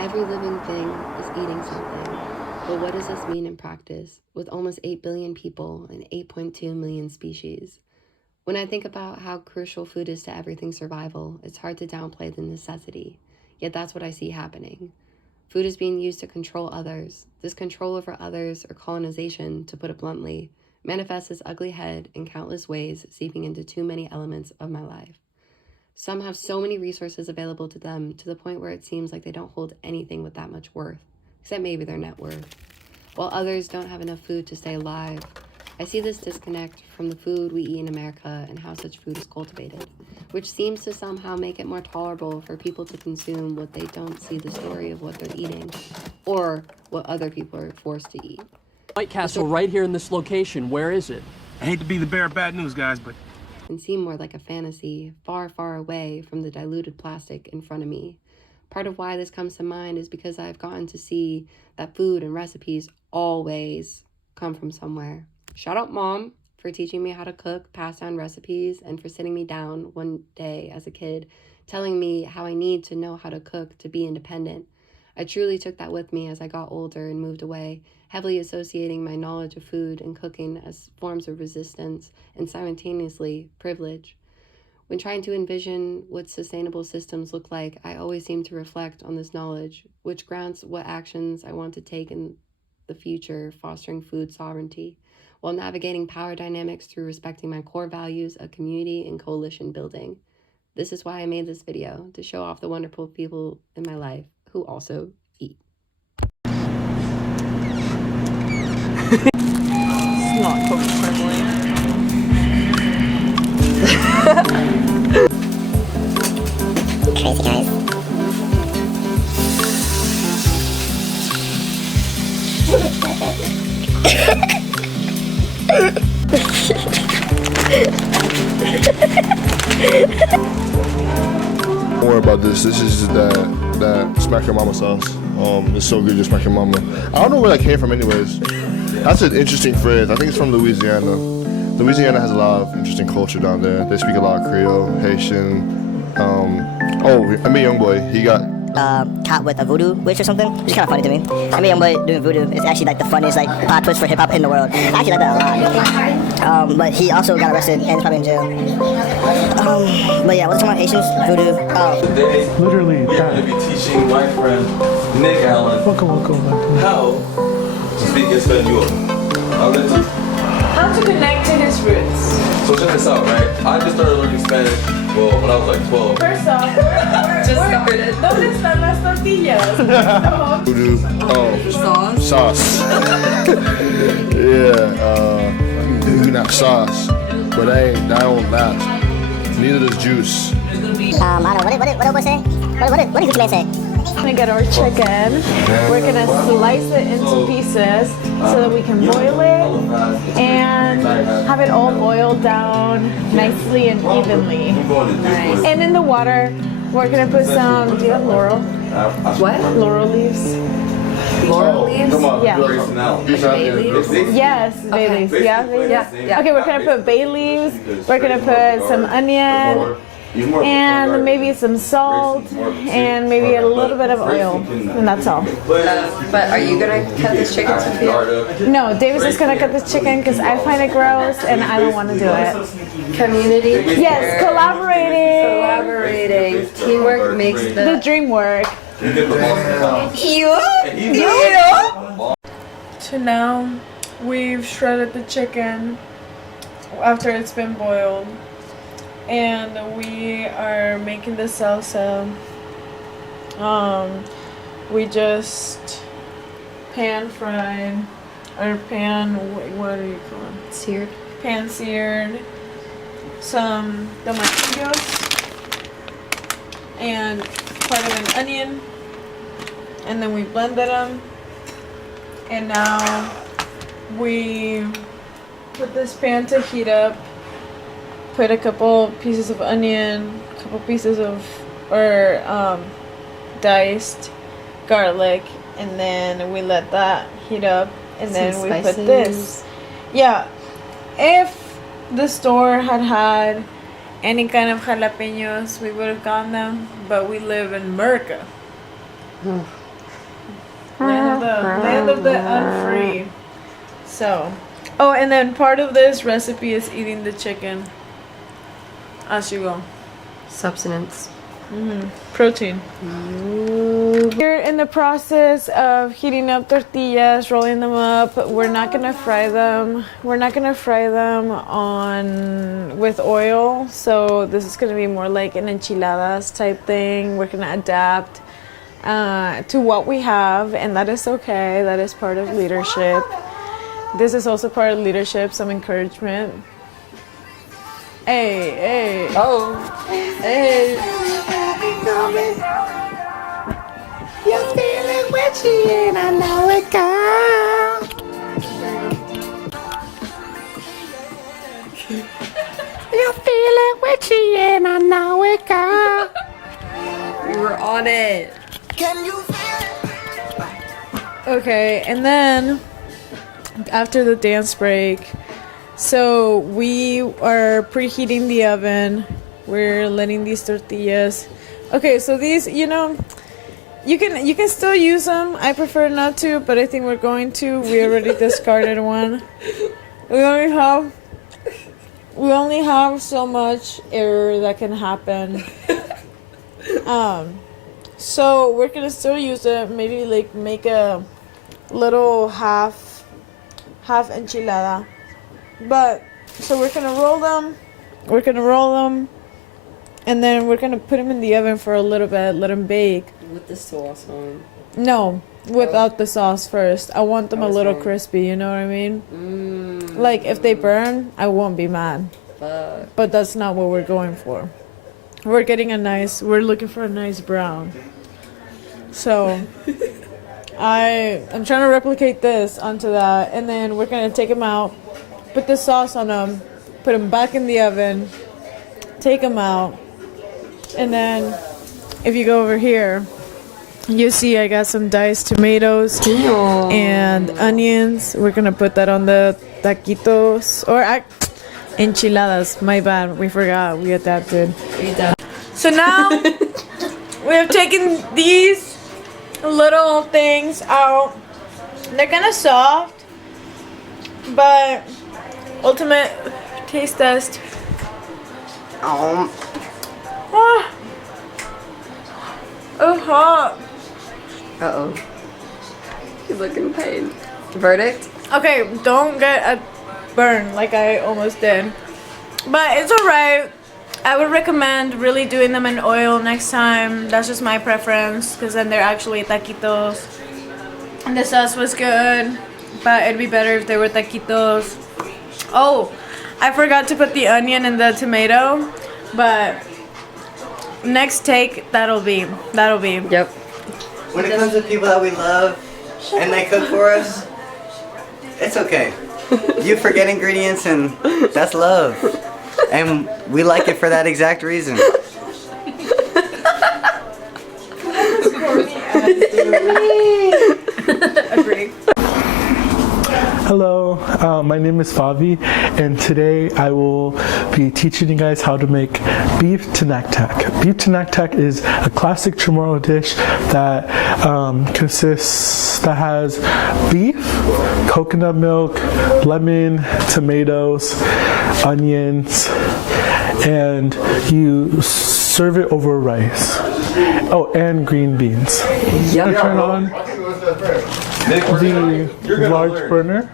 Every living thing is eating something. But what does this mean in practice with almost 8 billion people and 8.2 million species? When I think about how crucial food is to everything's survival, it's hard to downplay the necessity. Yet that's what I see happening. Food is being used to control others. This control over others, or colonization, to put it bluntly, manifests its ugly head in countless ways, seeping into too many elements of my life. Some have so many resources available to them to the point where it seems like they don't hold anything with that much worth, except maybe their net worth, while others don't have enough food to stay alive. I see this disconnect from the food we eat in America and how such food is cultivated, which seems to somehow make it more tolerable for people to consume what they don't see the story of what they're eating, or what other people are forced to eat. White Castle right here in this location. Where is it? I hate to be the bearer of bad news, guys, but and seem more like a fantasy, far, far away from the diluted plastic in front of me. Part of why this comes to mind is because I've gotten to see that food and recipes always come from somewhere. Shout out Mom for teaching me how to cook, pass down recipes, and for sitting me down one day as a kid, telling me how I need to know how to cook to be independent. I truly took that with me as I got older and moved away, heavily associating my knowledge of food and cooking as forms of resistance and simultaneously privilege. When trying to envision what sustainable systems look like, I always seem to reflect on this knowledge, which grounds what actions I want to take in the future, fostering food sovereignty, while navigating power dynamics through respecting my core values of community and coalition building. This is why I made this video, to show off the wonderful people in my life who also eat. It's not cooking properly. Crazy guys. Don't worry about this. This is just that smack your mama sauce. It's so good, just smack your mama. I don't know where that came from, anyways. That's an interesting phrase. I think it's from Louisiana. Louisiana has a lot of interesting culture down there. They speak a lot of Creole, Haitian. I met Youngboy. He got Caught with a voodoo witch or something, which is kind of funny to me. I mean, Youngboy doing voodoo is actually like the funniest like plot twist for hip hop in the world. I actually like that a lot. But he also got arrested and is probably in jail. But yeah, what's going on? Haitians, voodoo. Today, Literally, we're going to be teaching my friend Nick Allen how to speak Espanol. How to connect to his roots. So check this out, right? I just started learning Spanish, well, when I was like 12. First off, just started. ¿Dónde están las tortillas? voodoo. Sauce. Yeah, maybe not sauce, but that don't last. Neither does juice. I don't know, what did I say? What did Gucci Man say? We're gonna get our chicken. We're gonna slice it into pieces so that we can boil it and have it all boiled down nicely and evenly. Nice. And in the water, we're gonna put some, do you have laurel? What? Laurel leaves? Laurel leaves? Yeah. Bay leaves? Yes, bay Okay. leaves. Yeah, bay leaves? Yeah. Okay, we're gonna put bay leaves. We're gonna put some onion. And maybe some salt and maybe a little bit of oil, and that's all. But are you gonna cut this chicken, Sophia? No, Davis is gonna cut this chicken because I find it gross and I don't want to do it. Community. Yes, Collaborating. Teamwork makes the dream work. So now we've shredded the chicken after it's been boiled. And we are making the salsa. We just pan fried, or pan, what do you call it? Seared. Pan seared some tomatillos and part of an onion. And then we blended them. And now we put this pan to heat up. Put a couple pieces of onion, a couple pieces of, diced garlic, and then we let that heat up, and then we put this. Yeah, if the store had any kind of jalapenos, we would have gotten them, but we live in America. land of the unfree. So, oh, and then part of this recipe is eating the chicken as you go. Substance. Protein. We're in the process of heating up tortillas, rolling them up. We're not gonna fry them. We're not gonna fry them with oil. So this is gonna be more like an enchiladas type thing. We're gonna adapt to what we have, and that is okay. That is part of leadership. This is also part of leadership, some encouragement. Hey. Oh. Hey. You're feeling witchy and I know it, girl. You're feeling witchy and I know it, girl. We were on it. Okay, and then after the dance break, so we are preheating the oven. We're letting these tortillas. Okay, so these, you know, you can still use them. I prefer not to, but I think we're going to. We already discarded one. We only have so much error that can happen. So we're gonna still use it. Maybe like make a little half enchilada. But so we're gonna roll them. And then we're gonna put them in the oven for a little bit, let them bake. With the sauce on. No, without the sauce first. I want them a little crispy, you know what I mean? Like if they burn, I won't be mad. But that's not what we're going for. We're looking for a nice brown. So I'm trying to replicate this onto that, and then we're gonna take them out, put the sauce on them, put them back in the oven, take them out. And then if you go over here, you see I got some diced tomatoes and onions. We're gonna put that on the taquitos or enchiladas. My bad, we forgot. We adapted. So now we have taken these little things out. They're kind of soft, but ultimate taste test. Oh, hot. Uh-oh. You look in pain. Verdict? Okay, don't get a burn like I almost did. But it's alright. I would recommend really doing them in oil next time. That's just my preference, because then they're actually taquitos. And the sauce was good, but it'd be better if they were taquitos. Oh, I forgot to put the onion and the tomato, but next take, that'll be. Yep. When it comes to people that we love and they cook for us, it's okay. You forget ingredients and that's love. And we like it for that exact reason. Agree. Hello, my name is Favi, and today I will be teaching you guys how to make beef tinaktak. Beef tinaktak is a classic Chamorro dish that has beef, coconut milk, lemon, tomatoes, onions, and you serve it over rice. Oh, and green beans. Yep. Turn on the large burner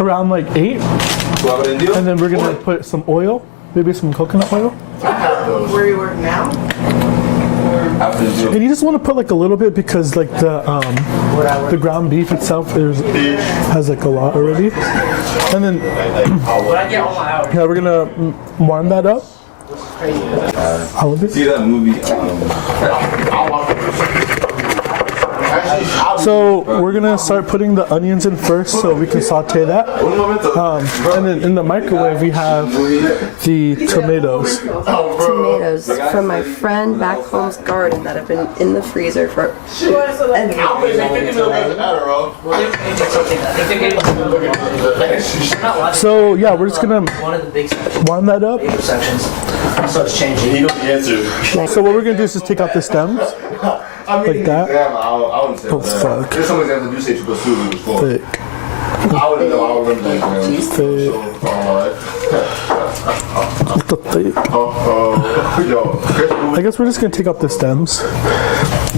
around like 8, and then we're gonna put some oil, maybe some coconut oil. Where you work now? And you just want to put like a little bit because like the ground beef itself has like a lot already. And then yeah, we're gonna warm that up. All of it. See that movie? So we're gonna start putting the onions in first, so we can saute that. And then in the microwave we have the tomatoes. Tomatoes from my friend back home's garden that have been in the freezer for. So yeah, we're just gonna warm that up. So it's changing. You don't answer. So what we're gonna do is just take out the stems. Like that? Yeah, I wouldn't say Oh, that. fuck. There's some examples you say Chico Soup was full. Thick. I wouldn't know. I would remember that. Man. Thick. So far in my life. What the thick? Yo. I guess we're just gonna take out the stems.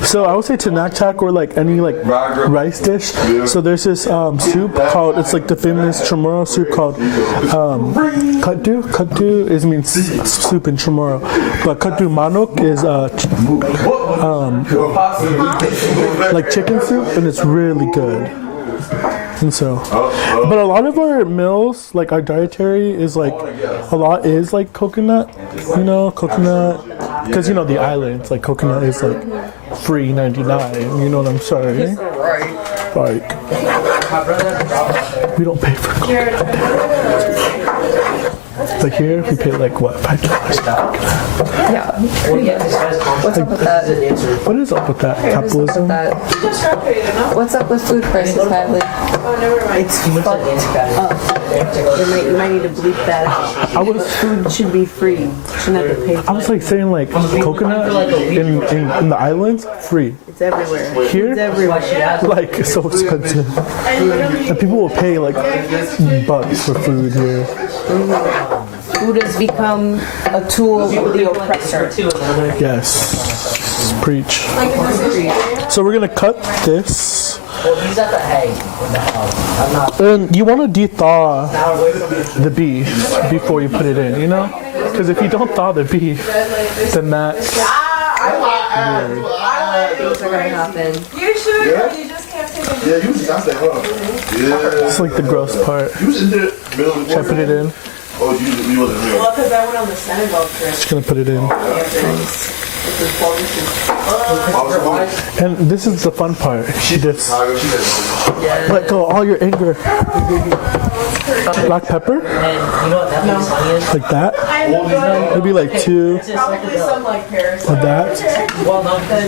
So I would say Tinaktak or like any like rice dish. So there's this soup called, it's like the famous Chamorro soup called Kaddu. Kaddu means soup in Chamorro, but Kaddu Manok is like chicken soup, and it's really good. And so, but a lot of our meals, like our dietary, is like a lot is like coconut, you know, coconut, because you know the islands, like coconut is like free 99. You know what I'm saying? Like we don't pay for coconut. Like here, we pay like what, $5? Yeah. What's up with that? What is up with that capitalism? What's up with food prices, Hadley? It's fucked up. You might need to bleep that out. Food should be free. Shouldn't have to pay for I was like saying like coconut in the islands, free. It's everywhere. Here, It's everywhere. like it's so expensive. And people will pay like bucks for food here. Food has become a tool of the oppressor. Yes. Preach. So we're gonna cut this. And you want to de-thaw the beef before you put it in, you know? Because if you don't thaw the beef, then that's weird. Things are gonna happen. You should, you just can't take it. Yeah, you was that's that, huh? Yeah. It's like the gross part. You was in the middle of the Should I put it in? Oh, you wasn't here. Well, because I went on the Senegal trip. Just gonna put it in. And this is the fun part. She just let go all your anger. Black pepper? Like that? Maybe like 2 Probably some like Paris. of that.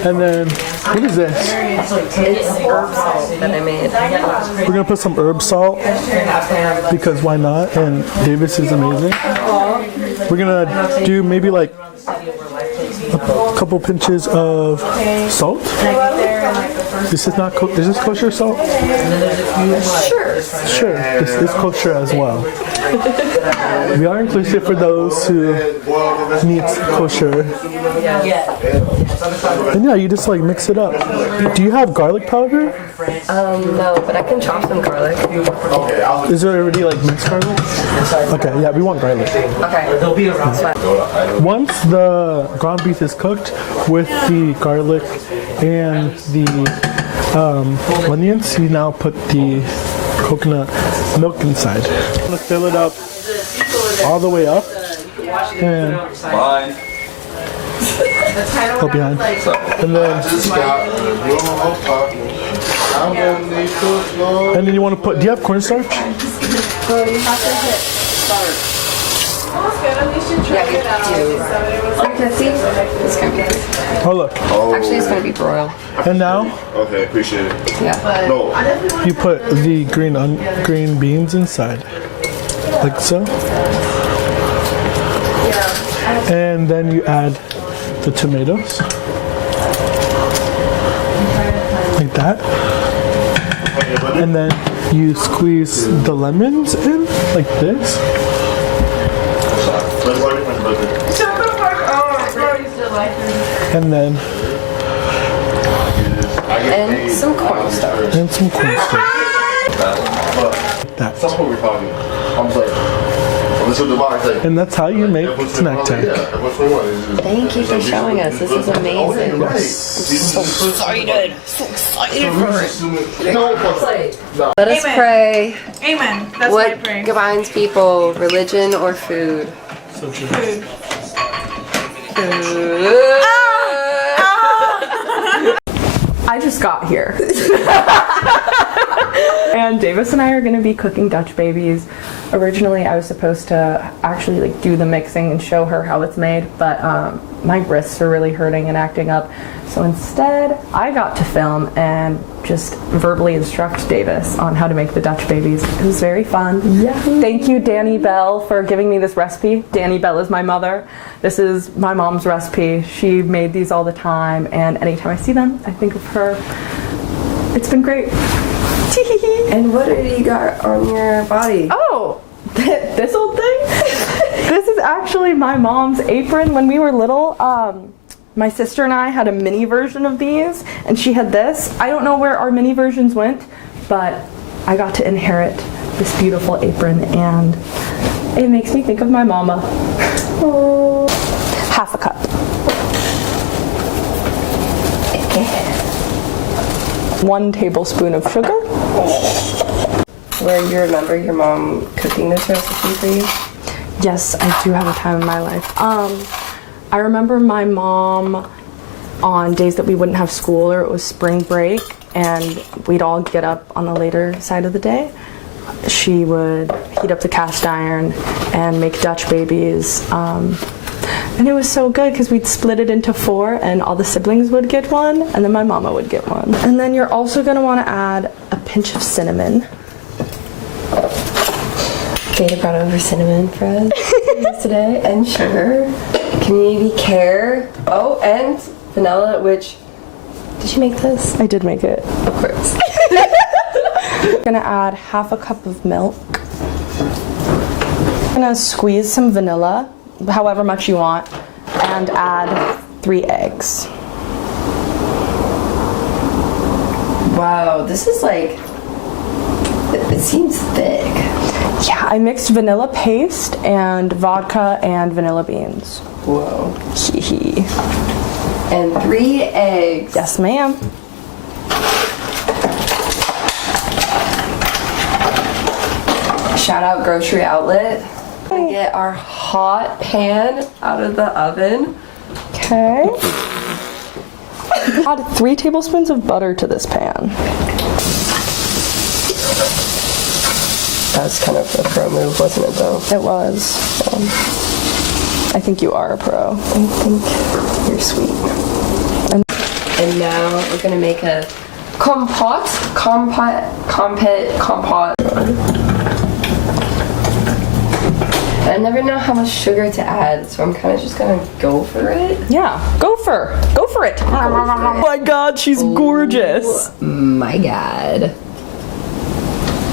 And then, what is this? It's herb salt that I made. We're gonna put some herb salt because why not? And Davis is amazing. We're gonna do maybe like a couple pinches of salt. This is not is this kosher salt? Sure, this is kosher as well. We are inclusive for those who need kosher. And yeah, you just like mix it up. Do you have garlic powder? No, but I can chop some garlic. Is there already like minced garlic? Okay, yeah, we want garlic. Okay. That's fine. Once the ground beef is cooked with the garlic and the onions, you now put the coconut milk inside. I'm gonna fill it up all the way up and Bye. go behind. And then you want to put, do you have cornstarch? You have to hit start. That's good. At least you tried it out. It's gonna be good. Oh look. Actually, it's gonna be broiled. And now Okay, appreciate it. Yeah. No. you put the green beans inside, like so. And then you add the tomatoes, like that. And then you squeeze the lemons in, like this. And then And some cornstarch. and some cornstarch. That. That's what we're talking. I'm like, listen to the box. Like, And that's how you make snack yeah, tank. what's going on? Thank you for showing us. This is amazing. So excited. So excited for it. No, Let us Amen. pray. Amen. That's my What prayer. binds people, religion or food? Food. I just got here. And Davis and I are gonna be cooking Dutch babies. Originally, I was supposed to actually like do the mixing and show her how it's made, but my wrists are really hurting and acting up. So instead, I got to film and just verbally instruct Davis on how to make the Dutch babies. It was very fun. Yeah. Thank you, Danny Bell, for giving me this recipe. Danny Bell is my mother. This is my mom's recipe. She made these all the time, and anytime I see them, I think of her. It's been great. And what do you got on your body? Oh, this old thing? This is actually my mom's apron. When we were little, my sister and I had a mini version of these, and she had this. I don't know where our mini versions went, but I got to inherit this beautiful apron, and it makes me think of my mama. Oh. Half a cup. Okay. 1 tablespoon of sugar. Where you remember your mom cooking this recipe for you? Yes, I do have a time in my life. I remember my mom on days that we wouldn't have school or it was spring break and we'd all get up on the later side of the day. She would heat up the cast iron and make Dutch babies. And it was so good because we'd split it into 4 and all the siblings would get one and then my mama would get one. And then you're also going to want to add a pinch of cinnamon. Jada brought over cinnamon for us today and sugar, community care, oh, and vanilla, which, did you make this? I did make it. Of course. I'm gonna add half a cup of milk. I'm gonna squeeze some vanilla, however much you want, and add 3 eggs. Wow, this is like, it seems thick. Yeah, I mixed vanilla paste and vodka and vanilla beans. Whoa. Hee hee. And 3 eggs. Yes, ma'am. Shout out Grocery Outlet. We're gonna get our hot pan out of the oven. Okay. Add 3 tablespoons of butter to this pan. That was kind of a pro move, wasn't it, though? It was. I think you are a pro. I think you're sweet. And now we're gonna make a compote. I never know how much sugar to add, so I'm kind of just gonna go for it. Yeah, go for it. Oh my God, she's gorgeous. My God.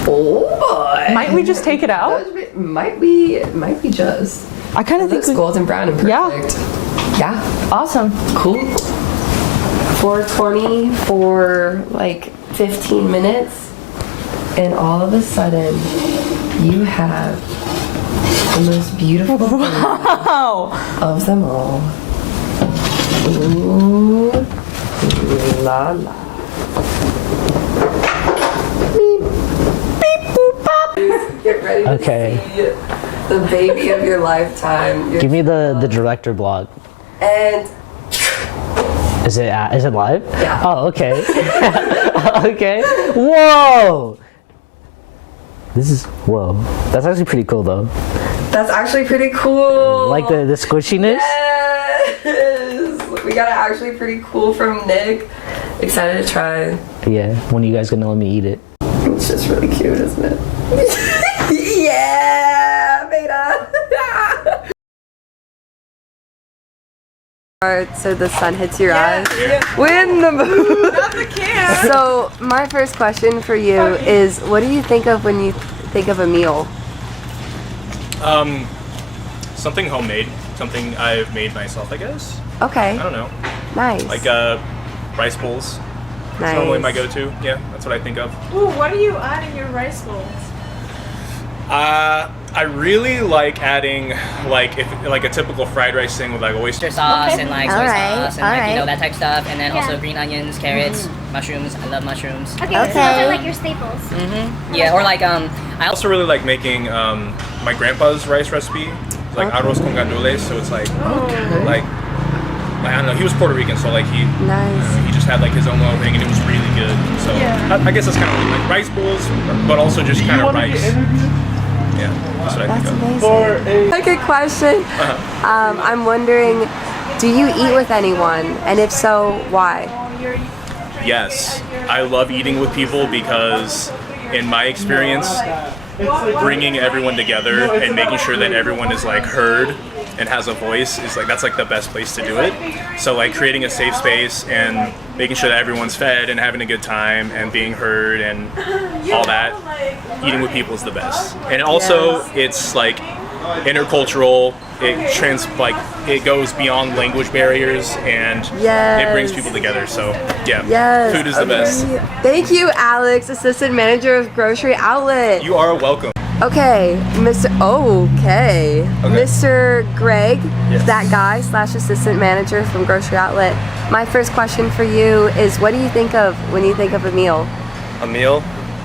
Oh boy. Might we just take it out? Might we just. I kind of think it's golden brown and perfect. Yeah. Awesome. Cool. 420 for like 15 minutes, and all of a sudden, you have the most beautiful wow of them all. Ooh, la la. Get ready to see the baby of your lifetime. Give me the director blog. And is it live? Yeah. Oh, okay. Okay. Whoa. Whoa. That's actually pretty cool though. That's actually pretty cool. Like the squishiness? Yes. We got it actually pretty cool from Nick. Excited to try. Yeah. When are you guys gonna let me eat it? It's just really cute, isn't it? Yeah, beta. So the sun hits your eyes. Win the move. Not the can. So my first question for you is, what do you think of when you think of a meal? Something homemade, something I've made myself, I guess. Okay. I don't know. Nice. Like rice bowls. Nice. That's normally my go-to. Yeah, that's what I think of. Ooh, what do you add in your rice bowls? I really like adding like a typical fried rice thing with like oyster sauce and like soy sauce and like you know that type of stuff, and then also green onions, carrots, mushrooms. I love mushrooms. Okay, so those are like your staples. Yeah, or like I also really like making my grandpa's rice recipe. It's like arroz con gandules, so it's like like, I don't know, he was Puerto Rican, so like he Nice. he just had like his own little thing, and it was really good. So I guess it's kind of like rice bowls, but also just kind of rice. Yeah, that's what I think of. Amazing. Okay, question. I'm wondering, do you eat with anyone? And if so, why? Yes, I love eating with people because, in my experience, bringing everyone together and making sure that everyone is like heard and has a voice is like, that's like the best place to do it. So like creating a safe space and making sure that everyone's fed and having a good time and being heard and all that, eating with people is the best. And also it's like intercultural. It goes beyond language barriers and it brings people together. So yeah, food is the best. Thank you, Alex, assistant manager of Grocery Outlet. You are welcome. Okay, Mr. Greg, that guy / assistant manager from Grocery Outlet. My first question for you is, what do you think of when you think of a meal? A meal?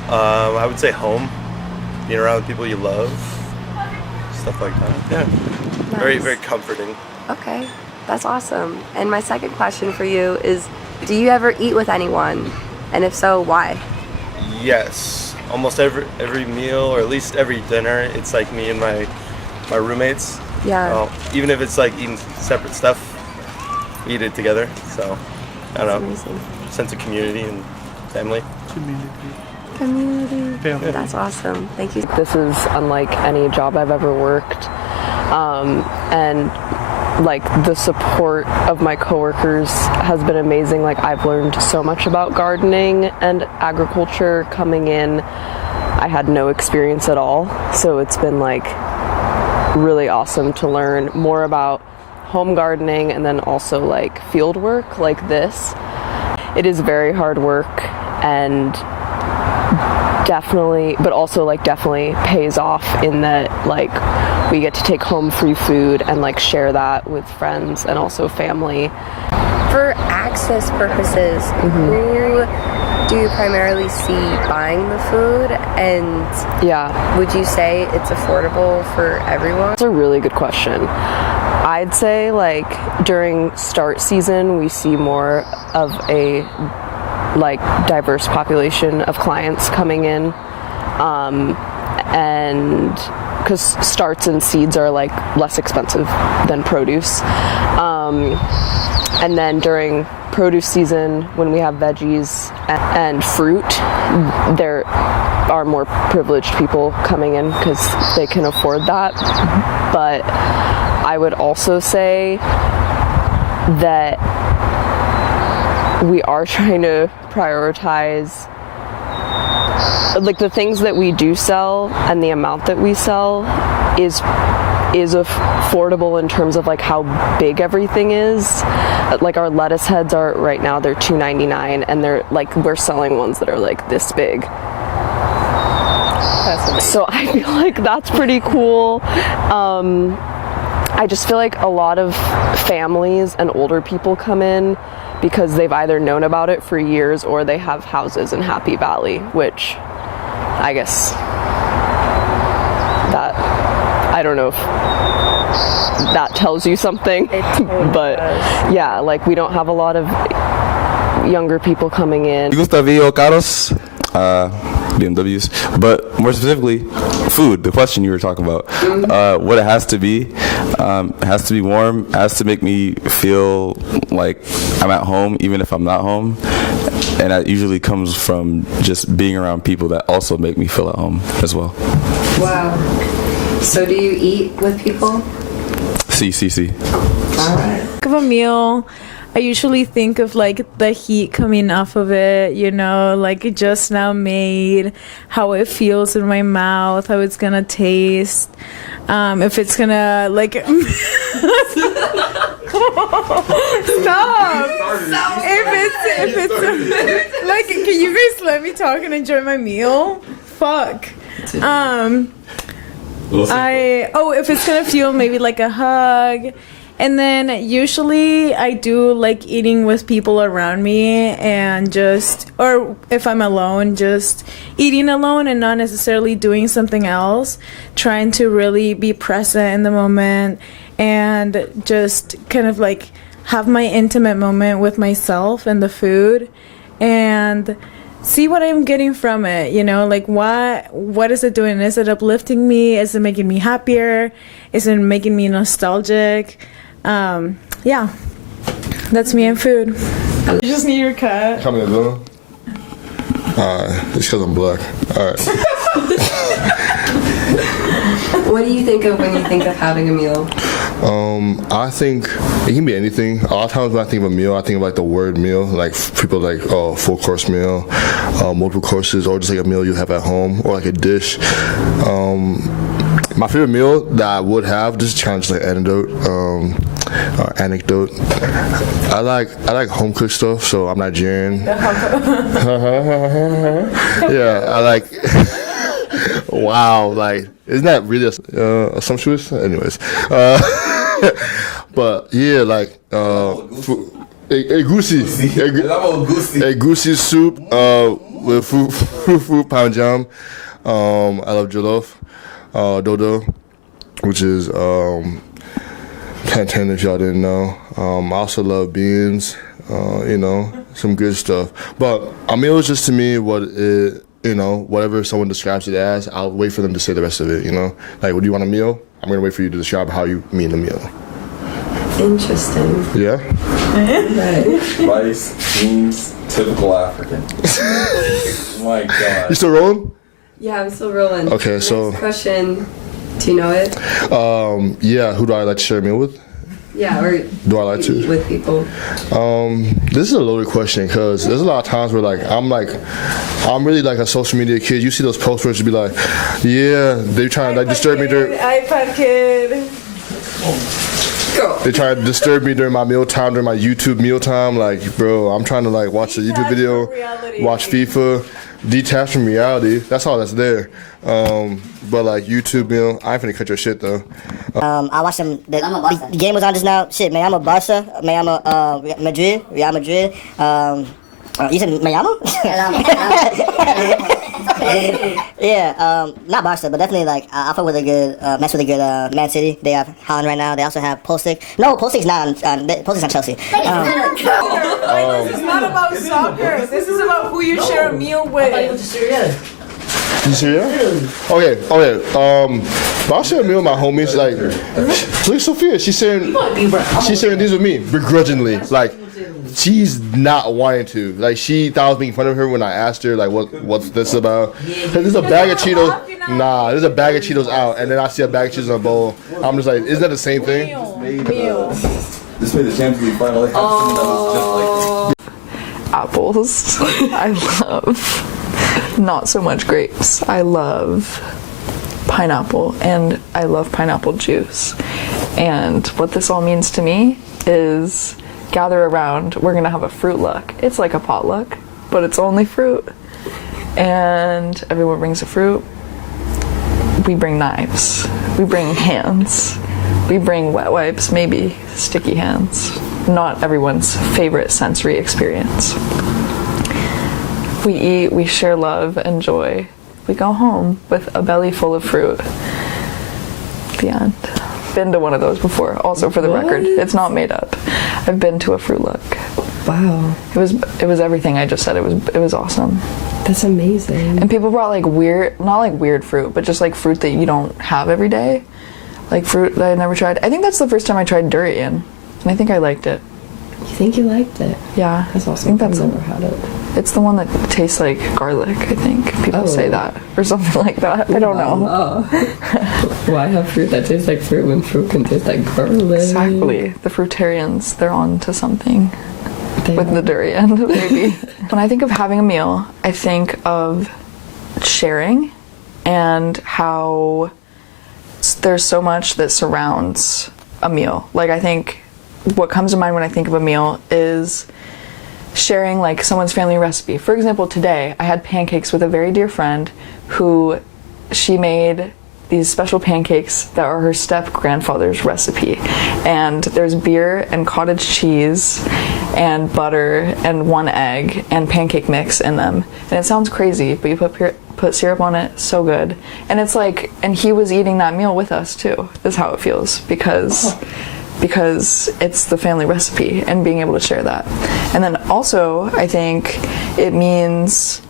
I would say home. Being around the people you love. Stuff like that. Yeah. Nice. Very, very comforting. Okay, that's awesome. And my second question for you is, do you ever eat with anyone? And if so, why? Yes. Almost every meal, or at least every dinner, it's like me and my roommates. Yeah. Well, even if it's like eating separate stuff, we eat it together. So, I don't know. Amazing. Sense of community and family. Community. That's awesome. Thank you. This is unlike any job I've ever worked. And like the support of my coworkers has been amazing. Like I've learned so much about gardening and agriculture coming in. I had no experience at all. So it's been like really awesome to learn more about home gardening and then also like field work like this. It is very hard work and definitely pays off in that like we get to take home free food and like share that with friends and also family. For access purposes, who do you primarily see buying the food? And would you say it's affordable for everyone? That's a really good question. I'd say like during start season we see more of a like diverse population of clients coming in, and because starts and seeds are like less expensive than produce, and then during produce season when we have veggies and fruit, there are more privileged people coming in because they can afford that. But I would also say that we are trying to prioritize like the things that we do sell, and the amount that we sell is affordable in terms of like how big everything is. Like our lettuce heads are right now, they're $2.99, and they're like, we're selling ones that are like this big. So I feel like that's pretty cool. I just feel like a lot of families and older people come in because they've either known about it for years or they have houses in Happy Valley, which I guess that, I don't know if that tells you something, but yeah, like we don't have a lot of younger people coming in. Me gusta video caros, BMWs, but more specifically, food, the question you were talking about. What it has to be warm, has to make me feel like I'm at home even if I'm not home, and that usually comes from just being around people that also make me feel at home as well. Wow. So do you eat with people? See. All right. Of a meal, I usually think of like the heat coming off of it, you know, like it just now made, how it feels in my mouth, how it's gonna taste, if it's gonna like stop. If it's like, can you guys let me talk and enjoy my meal? Fuck. If it's gonna feel maybe like a hug. And then usually I do like eating with people around me, and or if I'm alone, just eating alone and not necessarily doing something else, trying to really be present in the moment and just kind of like have my intimate moment with myself and the food and see what I'm getting from it, you know, like what is it doing? Is it uplifting me? Is it making me happier? Is it making me nostalgic? Yeah, that's me and food. You just need your cut. Coming in, though. It's because I'm black. All right. What do you think of when you think of having a meal? I think it can be anything. A lot of times when I think of a meal, I think of like the word meal, like people like full course meal, multiple courses, or just like a meal you have at home, or like a dish. My favorite meal that I would have, this is kind of just like anecdote. I like home cooked stuff, so I'm Nigerian. Yeah, I like. Wow, like isn't that really assumptuous? Anyways, but yeah, like egusi soup with fruit pound jam. I love jollof, dodo, which is plantain if y'all didn't know. I also love beans, you know, some good stuff. But a meal is just to me what it. You know, whatever someone describes it as, I'll wait for them to say the rest of it, you know? Like, do you want a meal? I'm going to wait for you to describe how you mean the meal. Interesting. Yeah? Rice, beans, typical African. Oh my God. You still rolling? Yeah, I'm still rolling. Okay, Next so... question. Do you know it? Yeah, who do I like to share a meal with? Yeah, or do I like to eat with people? This is a loaded question because there's a lot of times where I'm really like a social media kid. You see those posts where it should be like, yeah, they trying to like disturb me during iPad kid. They try to disturb me during my meal time, during my YouTube meal time. Like, bro, I'm trying to like watch a YouTube video, watch FIFA, detach from reality. That's all that's there. But like YouTube meal, I ain't finna cut your shit though. I watched them. The game was on just now. Shit, man, I'm a Barca. Man, I'm a Real Madrid. You said Miami? Yeah, not Barca, but definitely like I fuck with a good, mess with a good Man City. They have Haaland right now. They also have Pulisic. No, Pulisic's not on Chelsea. This is not about soccer. This is about who you share a meal with. You serious? Okay. But I'll share a meal with my homies. Like, look at Sophia. She's sharing these with me begrudgingly. Like, she's not wanting to. Like, she thought I was making fun of her when I asked her, like, what's this about? Cause there's a bag of Cheetos. Nah, there's a bag of Cheetos out, and then I see a bag of Cheetos in a bowl. I'm just like, isn't that the same thing? This made the Champions League final. They have something that was just like apples. I love. Not so much grapes. I love pineapple, and I love pineapple juice. And what this all means to me is gather around. We're gonna have a fruit luck. It's like a potluck, but it's only fruit. And everyone brings a fruit. We bring knives. We bring hands. We bring wet wipes, maybe sticky hands. Not everyone's favorite sensory experience. We eat, we share love and joy. We go home with a belly full of fruit. The end. Been to one of those before, also for the record. It's not made up. I've been to a fruit luck. Wow. It was everything I just said. It was awesome. That's amazing. And people brought like not like weird fruit, but just like fruit that you don't have every day. Like fruit that I never tried. I think that's the first time I tried durian, and I think I liked it. You think you liked it? Yeah. That's awesome. I've never had it. It's the one that tastes like garlic, I think. People say that. Or something like that. I don't know. Why have fruit that tastes like fruit when fruit can taste like garlic? Exactly. The fruitarians, they're on to something. With the durian, maybe. When I think of having a meal, I think of sharing and how there's so much that surrounds a meal. Like, I think what comes to mind when I think of a meal is sharing like someone's family recipe. For example, today I had pancakes with a very dear friend who she made these special pancakes that are her step-grandfather's recipe. And there's beer and cottage cheese and butter and one egg and pancake mix in them. And it sounds crazy, but you put syrup on it, so good. And it's like, and he was eating that meal with us too, is how it feels, because because it's the family recipe and being able to share that. And then also, I think it means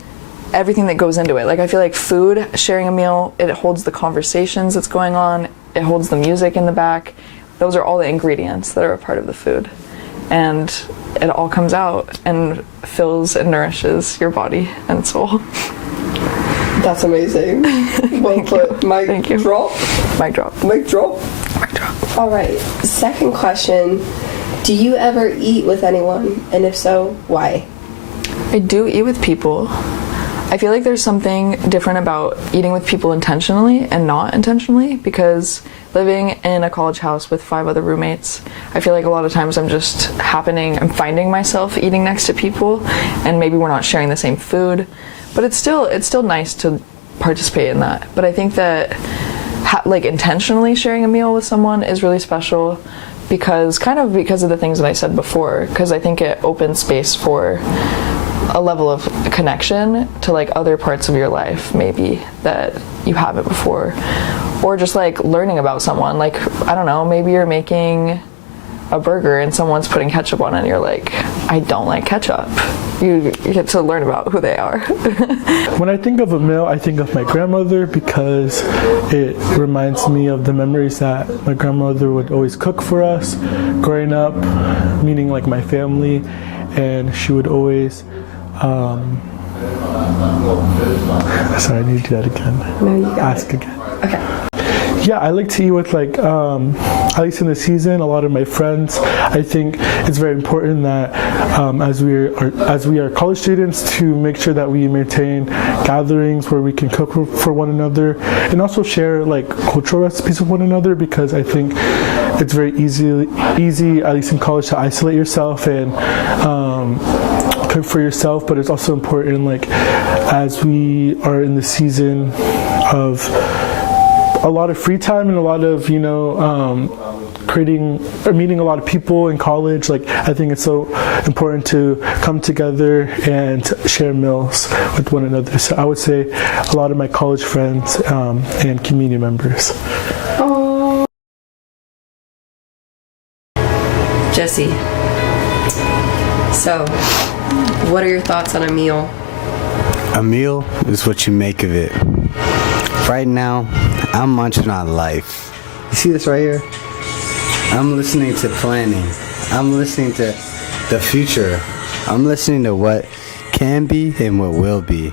everything that goes into it. Like, I feel like food, sharing a meal, it holds the conversations that's going on, it holds the music in the back. Those are all the ingredients that are a part of the food. And it all comes out and fills and nourishes your body and soul. That's amazing. Well put. Mic drop. Mic drop. Mic drop. Mic drop. All right. Second question. Do you ever eat with anyone? And if so, why? I do eat with people. I feel like there's something different about eating with people intentionally and not intentionally, because living in a college house with 5 other roommates, I feel like a lot of times I'm finding myself eating next to people, and maybe we're not sharing the same food, but it's still nice to participate in that. But I think that like intentionally sharing a meal with someone is really special, because of the things that I said before, because I think it opens space for a level of connection to like other parts of your life maybe that you haven't before, or just like learning about someone. Like, I don't know, maybe you're making a burger and someone's putting ketchup on it and you're like, I don't like ketchup. You get to learn about who they are. When I think of a meal, I think of my grandmother, because it reminds me of the memories that my grandmother would always cook for us growing up, meaning like my family, and she would always sorry, I need to do that again. No, you got Ask it. again. Okay. Yeah, I like to eat with like, at least in the season, a lot of my friends. I think it's very important that as we are college students, to make sure that we maintain gatherings where we can cook for one another, and also share like cultural recipes with one another, because I think it's very easy, at least in college, to isolate yourself and cook for yourself. But it's also important, like, as we are in the season of a lot of free time and a lot of, creating or meeting a lot of people in college, like, I think it's so important to come together and share meals with one another. So I would say a lot of my college friends and community members. Oh. Jesse, so what are your thoughts on a meal? A meal is what you make of it. Right now, I'm munching on life. You see this right here? I'm listening to planning. I'm listening to the future. I'm listening to what can be and what will be.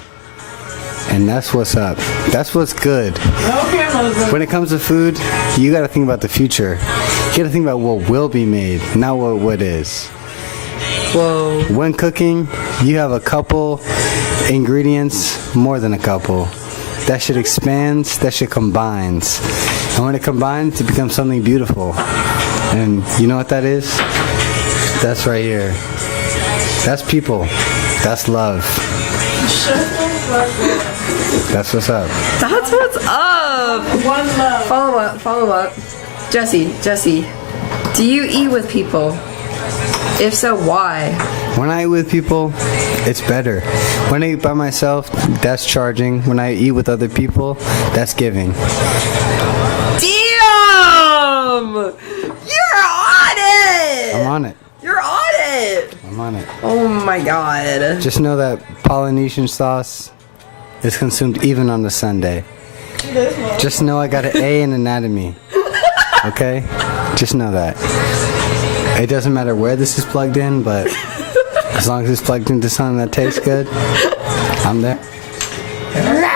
And that's what's up. That's what's good. When it comes to food, you gotta think about the future. You gotta think about what will be made, not what is. Whoa. When cooking, you have a couple ingredients, more than a couple. That shit expands, that shit combines. And when it combines, it becomes something beautiful. And you know what that is? That's right here. That's people. That's love. That's what's up. That's what's up. One love. Follow up. Jesse, do you eat with people? If so, why? When I eat with people, it's better. When I eat by myself, that's charging. When I eat with other people, that's giving. Damn! You're on it! I'm on it. You're on it! I'm on it. Oh my god. Just know that Polynesian sauce is consumed even on a Sunday. Just know I got an A in anatomy. Okay? Just know that. It doesn't matter where this is plugged in, but as long as it's plugged into something that tastes good, I'm there. All right.